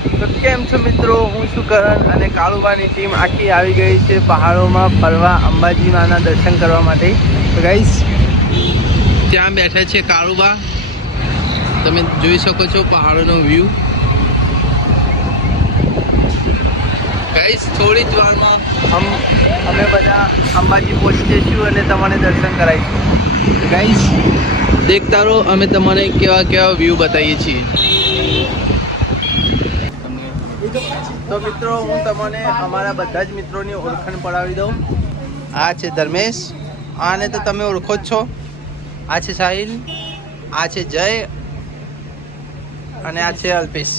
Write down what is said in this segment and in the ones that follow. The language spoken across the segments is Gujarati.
તો કેમ છો મિત્રો, હું છું કરણ અને કાળુબાની ટીમ આખી આવી ગઈ છે પહાડોમાં ફરવા, અંબાજી માના દર્શન કરવા માટે. તો ગાઈસ ત્યાં બેઠા છે કાળુબા, તમે જોઈ શકો છો પહાડોનો વ્યૂ. ગાઈસ થોડી જ વારમાં અમે બધા અંબાજી પહોંચી જઈશું અને તમને દર્શન કરાવીશું. ગાઈસ દેખતા રહો, અમે તમને કેવા કેવા વ્યૂ બતાવીએ છીએ. તો મિત્રો હું તમને અમારા બધા જ મિત્રોની ઓળખાણ પડાવી દઉં. આ છે ધર્મેશ, આને તો તમે ઓળખો જ છો. આ છે સાહિલ, આ છે જય અને આ છે અલ્પેશ.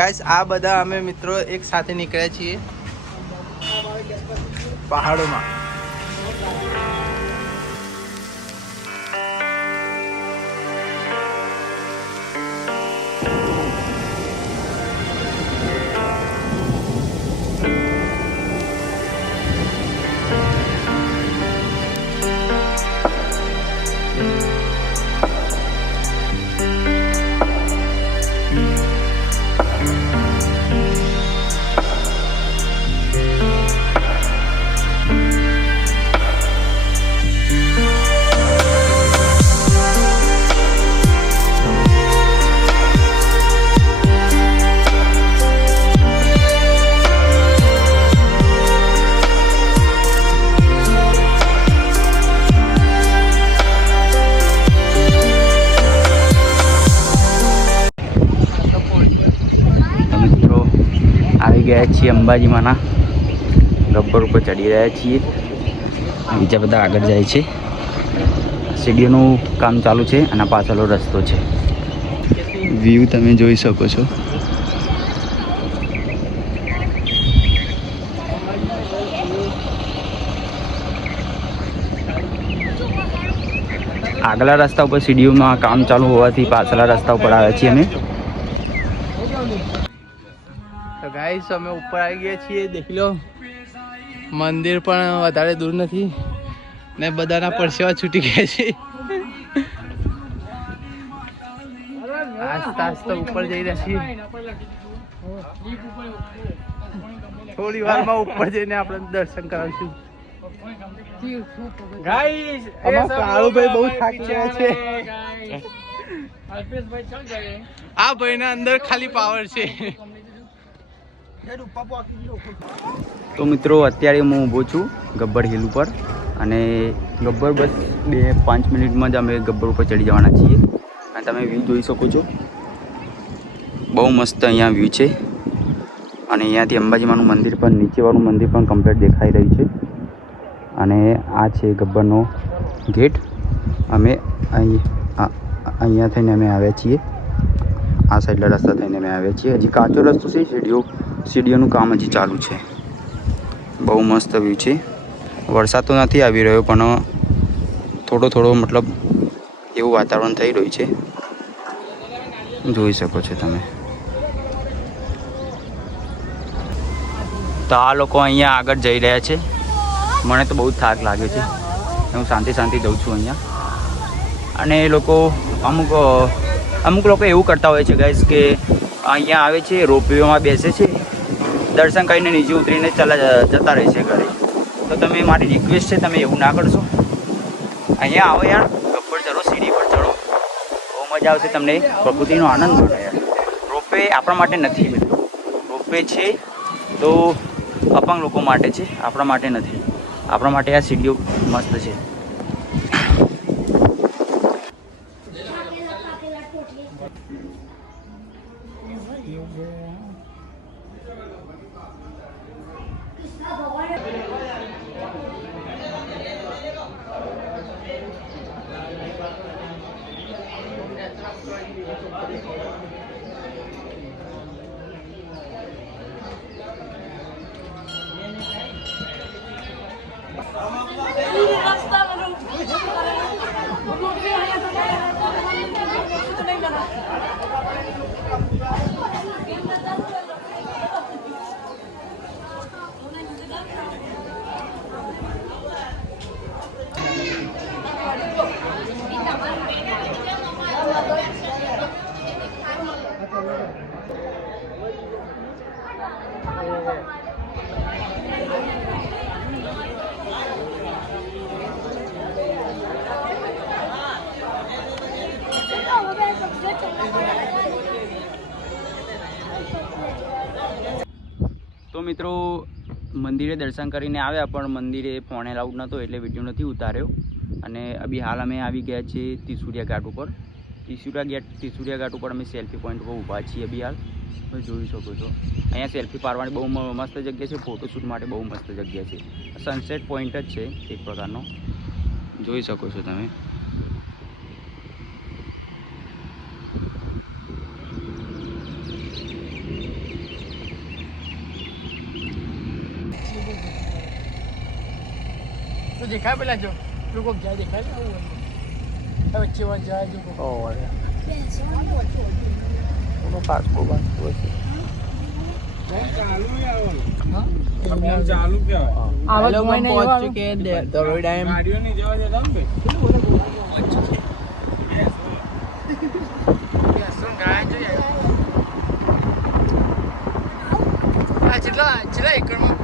ગાઈસ આ બધા અમે મિત્રો એક સાથે નીકળ્યા છીએ પહાડોમાં. આવી ગયા છીએ અંબાજીમાંના ગબ્બર ઉપર ચડી રહ્યા છીએ. બીજા બધા આગળ જાય છે. સીડીઓનું કામ ચાલુ છે અને પાછળનો રસ્તો છે. વ્યૂ તમે જોઈ શકો છો. આગલા રસ્તા ઉપર સીડીઓમાં કામ ચાલુ હોવાથી પાછળના રસ્તા ઉપર આવ્યા છીએ અમે. તો ગાઈસ અમે ઉપર આવી ગયા છીએ. દેખી લો, મંદિર પણ વધારે દૂર નથી ને બધાના પરસેવા છૂટી ગયા છે. આસ્તા આસ્તા ઉપર જઈ રહ્યા છીએ. થોડી વારમાં ઉપર જઈને આપણે દર્શન કરાવીશું. ગાઈસ કાળુભાઈ બહુ થાકી ગયા છે. આ ભાઈના અંદર ખાલી પાવર છે. તો મિત્રો અત્યારે હું ઊભો છું ગબ્બર હિલ ઉપર અને ગબ્બર બસ 2-5 મિનિટમાં જ અમે ગબ્બર ઉપર ચડી જવાના છીએ. અને તમે વ્યૂ જોઈ શકો છો, બહુ મસ્ત અહીંયા વ્યૂ છે. અને અહીંયાથી અંબાજીમાનું મંદિર પણ, નીચેવાળું મંદિર પણ કમ્પ્લીટ દેખાઈ રહ્યું છે. અને આ છે ગબ્બરનો ગેટ. અમે અહીંયા થઈને અમે આવ્યા છીએ. આ સાઈડના રસ્તા થઈને અમે આવ્યા છીએ. હજી કાચો રસ્તો છે, સીડીઓનું કામ હજી ચાલુ છે. બહુ મસ્ત વ્યૂ છે. વરસાદ તો નથી આવી રહ્યો પણ થોડો થોડો મતલબ એવું વાતાવરણ થઈ રહ્યું છે, જોઈ શકો છો તમે. તો આ લોકો અહીંયા આગળ જઈ રહ્યા છે. મને તો બહુ જ થાક લાગે છે. હું શાંતિ જઉં છું અહીંયા. અને એ લોકો અમુક લોકો એવું કરતા હોય છે ગાઈસ કે અહીંયા આવે છે, રોપવેમાં બેસે છે, દર્શન કરીને નીચે ઉતરીને જતા રહે છે ઘરે. તો તમે, મારી રિક્વેસ્ટ છે, તમે એવું ના કરશો. અહીંયા આવો યાર, ગબ્બર ચડો, સીડી પર ચડો, બહુ મજા આવશે તમને. પ્રકૃતિનો આનંદ માણો યાર. રોપવે આપણા માટે નથી મિત્રો. રોપવે છે તો અપંગ લોકો માટે છે, આપણા માટે નથી. આપણા માટે આ સીડીઓ મસ્ત છે. તો મિત્રો મંદિરે દર્શન કરીને આવ્યા, પણ મંદિરે ફોન એલાઉડ નહોતો એટલે વિડીયો નથી ઉતાર્યો. અને અભી હાલ અમે આવી ગયા છીએ ત્રિશુલિયા ઘાટ ઉપર. ત્રિશુલિયા ઘાટ ઉપર અમે સેલ્ફી પોઈન્ટ પર ઊભા છીએ અભી હાલ. તમે જોઈ શકો છો અહીંયા સેલ્ફી પાડવાની બહુ મસ્ત જગ્યા છે, ફોટોશૂટ માટે બહુ મસ્ત જગ્યા છે. સનસેટ પોઈન્ટ જ છે એક પ્રકારનો, જોઈ શકો છો તમે. તો દેખાય પેલા જો લોકો ગયા દેખાય ને આવું વચ્ચે વાત જાય જો પાસપોર્ટ ચાલુ પહોંચ ચુકે દરોઈ ડેમ. કેટલા એકરમાં